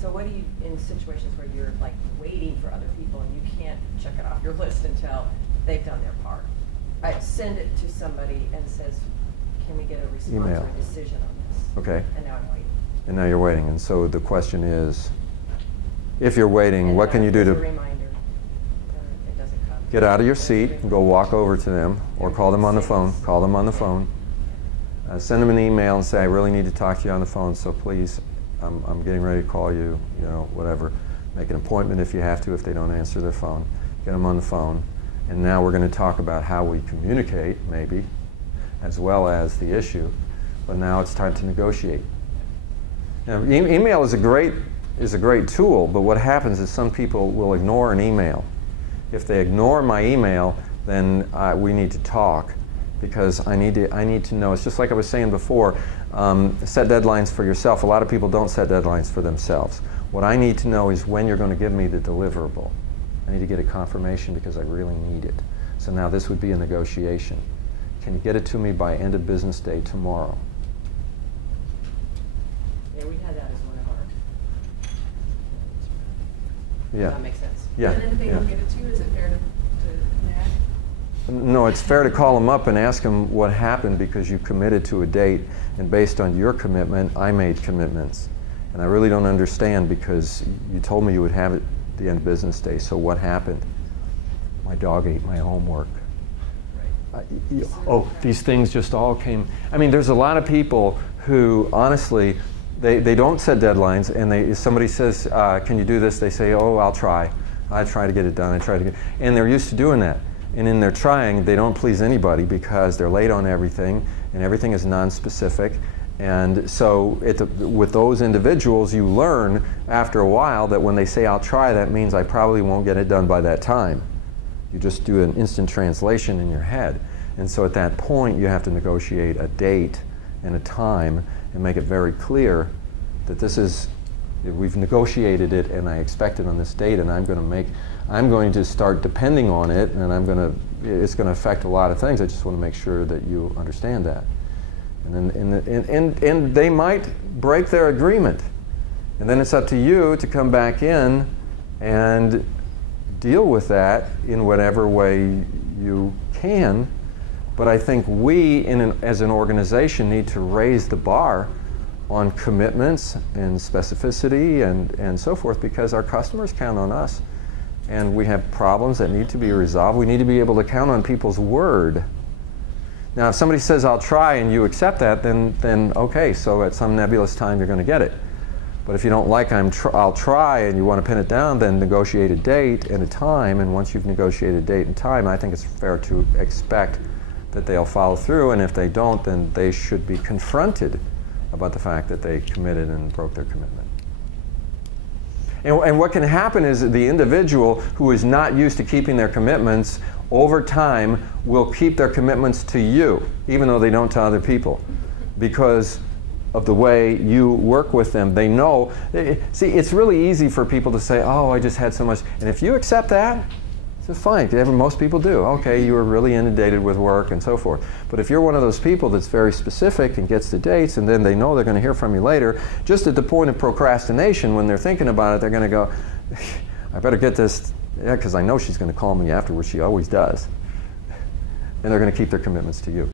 So what do you, in situations where you're like waiting for other people and you can't check it off your list until they've done their part? I send it to somebody and says, can we get a response Email. or a decision on this? Okay. And now I'm waiting. And now you're waiting. And so the question is, if you're waiting, And what can you do as a to reminder, it doesn't come. get out of your seat and go walk over to them, or call them on the phone. Call them on the phone. Send them an email and say, I really need to talk to you on the phone, so please, I'm getting ready to call you, you know, whatever. Make an appointment if you have to, if they don't answer their phone. Get them on the phone. And now we're going to talk about how we communicate, maybe, as well as the issue. But now it's time to negotiate. Now, email is a great tool, but what happens is some people will ignore an email. If they ignore my email, then we need to talk, because I need to know. It's just like I was saying before, set deadlines for yourself. A lot of people don't set deadlines for themselves. What I need to know is when you're going to give me the deliverable. I need to get a confirmation because I really need it. So now this would be a negotiation. Can you get it to me by end of business day tomorrow? Yeah, we had that as one of our. Yeah. That makes sense. Yeah. And then if they don't get it to you, is it fair to nag? No, it's fair to call them up and ask them what happened, because you committed to a date, and based on your commitment, I made commitments. And I really don't understand, because you told me you would have it the end of business day, so what happened? My dog ate my homework. These things just all came. I mean, there's a lot of people who, honestly, they don't set deadlines, and if somebody says, can you do this? They say, oh, I'll try. I try to get it done. And they're used to doing that. And in their trying, they don't please anybody, because they're late on everything, and everything is non-specific. And so with those individuals, you learn after a while that when they say, I'll try, that means I probably won't get it done by that time. You just do an instant translation in your head. And so at that point, you have to negotiate a date and a time and make it very clear that this is, we've negotiated it and I expect it on this date, and I'm going to start depending on it, and it's going to affect a lot of things. I just want to make sure that you understand that. And they might break their agreement. And then it's up to you to come back in and deal with that in whatever way you can. But I think we, as an organization, need to raise the bar on commitments and specificity and so forth, because our customers count on us. And we have problems that need to be resolved. We need to be able to count on people's word. Now, if somebody says, I'll try, and you accept that, then okay, so at some nebulous time you're going to get it. But if you don't like I'll try, and you want to pin it down, then negotiate a date and a time, and once you've negotiated a date and time, I think it's fair to expect that they'll follow through, and if they don't, then they should be confronted about the fact that they committed and broke their commitment. And what can happen is that the individual who is not used to keeping their commitments, over time, will keep their commitments to you, even though they don't to other people, because of the way you work with them. They know. See, it's really easy for people to say, oh, I just had so much. And if you accept that, it's fine. Most people do. Okay, you were really inundated with work and so forth. But if you're one of those people that's very specific and gets the dates, and then they know they're going to hear from you later, just at the point of procrastination, when they're thinking about it, they're going to go, I better get this, yeah, because I know she's going to call me afterwards. She always does. And they're going to keep their commitments to you.